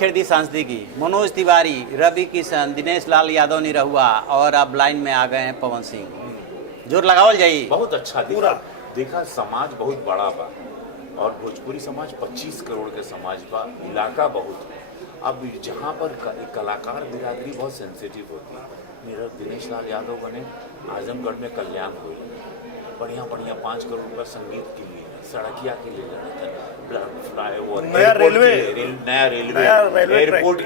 छेड़ दी सांसदी की। मनोज तिवारी, रवि किशन, दिनेश लाल यादव निरहुआ और अब लाइन में आ गए हैं पवन सिंह। जोर लगावल जाई। बहुत अच्छा पूरा देखा समाज बहुत बड़ा बा और भोजपुरी समाज 25 करोड़ के समाज बा, इलाका बहुत है। अब जहाँ पर कलाकार बिरादरी बहुत सेंसिटिव होती है। मेरा दिनेश लाल यादव बने आजमगढ़ में कल्याण हुए, बढ़िया बढ़िया 5 करोड़ रुपये संगीत के लिए, सड़किया के लिए लड़ा था, फ्लाईओवर, नया रेलवे,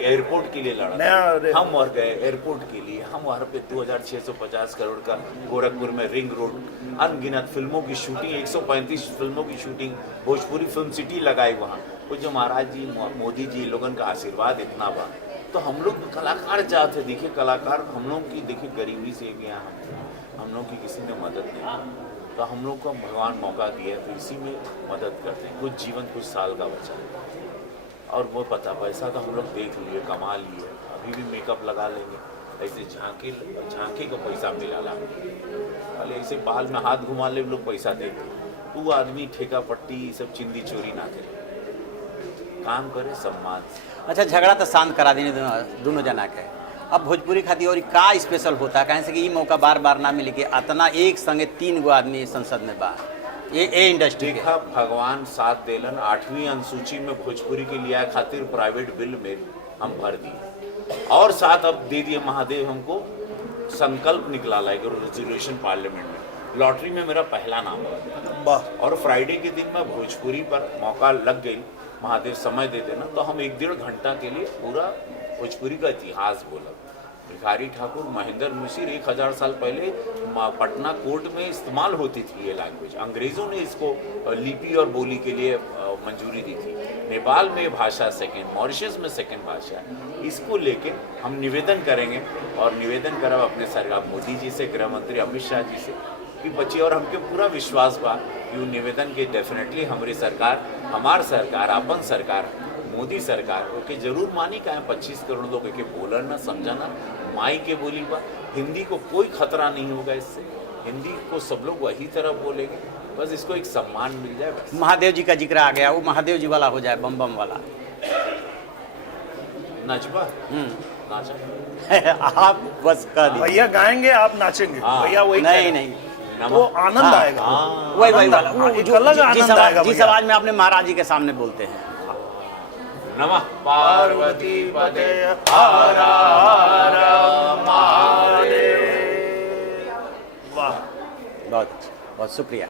एयरपोर्ट के लिए लड़ा था। हम और गए एयरपोर्ट के लिए, हम वहाँ पे 2650 करोड़ का गोरखपुर में रिंग रोड, अनगिनत फिल्मों की शूटिंग, 135 फिल्मों की शूटिंग, भोजपुरी फिल्म सिटी लगाई वहाँ। वो जो महाराज जी मोदी जी लोगन का आशीर्वाद इतना बा, तो हम लोग कलाकार चाहते। देखिए कलाकार हम लोग की, देखिए गरीबी से गया, हम लोग की किसी ने मदद नहीं की, तो हम लोग को भगवान मौका दिया तो इसी में मदद करते हैं। कुछ जीवन कुछ साल का बचा और वो पता पैसा तो हम लोग देख लिए, कमा लिए, अभी भी मेकअप लगा लेंगे, ऐसे झांकी को पैसा मिला ला, अरे ऐसे बाल में हाथ घुमा ले लोग पैसा देते। तू आदमी ठेका पट्टी सब चिंदी चोरी ना करे, काम करे सम्मान। अच्छा, झगड़ा तो शांत करा देने दोनों जना के। अब भोजपुरी खातिर और का स्पेशल होता है, कहें से कि ये मौका बार बार ना मिले कि अतना एक संगे 3 गो आदमी संसद में बा ये इंडस्ट्री देखा भगवान साथ देलन। 8वीं अनुसूची में भोजपुरी के लिए खातिर प्राइवेट बिल में हम भर दिए और साथ अब दे दिए महादेव हमको संकल्प निकला ला रिजर्वेशन पार्लियामेंट में। लॉटरी में मेरा पहला नाम लगा और फ्राइडे के दिन मैं भोजपुरी पर मौका लग गई, महादेव समय दे देना, तो हम 1-1.5 घंटा के लिए पूरा भोजपुरी का इतिहास बोला। भिखारी ठाकुर, महेंद्र मिश्र 1000 साल पहले पटना कोर्ट में इस्तेमाल होती थी ये लैंग्वेज। अंग्रेज़ों ने इसको लिपि और बोली के लिए मंजूरी दी थी। नेपाल में भाषा सेकेंड, मॉरिशस में सेकेंड भाषा है। इसको लेके हम निवेदन करेंगे और निवेदन करब अपने सरकार मोदी जी से, गृह मंत्री अमित शाह जी से कि बच्चे, और हमके पूरा विश्वास बा कि वो निवेदन के डेफिनेटली हमारी सरकार, हमार सरकार, अपन सरकार, मोदी सरकार के जरूर मानी का 25 करोड़ लोग के बोलर ना समझाना, माई के बोली बा। हिंदी को कोई खतरा नहीं होगा इससे, हिंदी को सब लोग वही तरह बोलेंगे, बस इसको एक सम्मान मिल जाए बस। महादेव जी का जिक्र आ गया, वो महादेव जी वाला हो जाए, बम बम वाला नचबा नाचा आप बस कर दी। भैया गाएंगे आप नाचेंगे। भैया वही नहीं वो आनंद आएगा। वही जिस आवाज में आपने महाराज जी के सामने बोलते हैं। नमः पार्वती पते हर हर महादेव। वाह, बहुत शुक्रिया।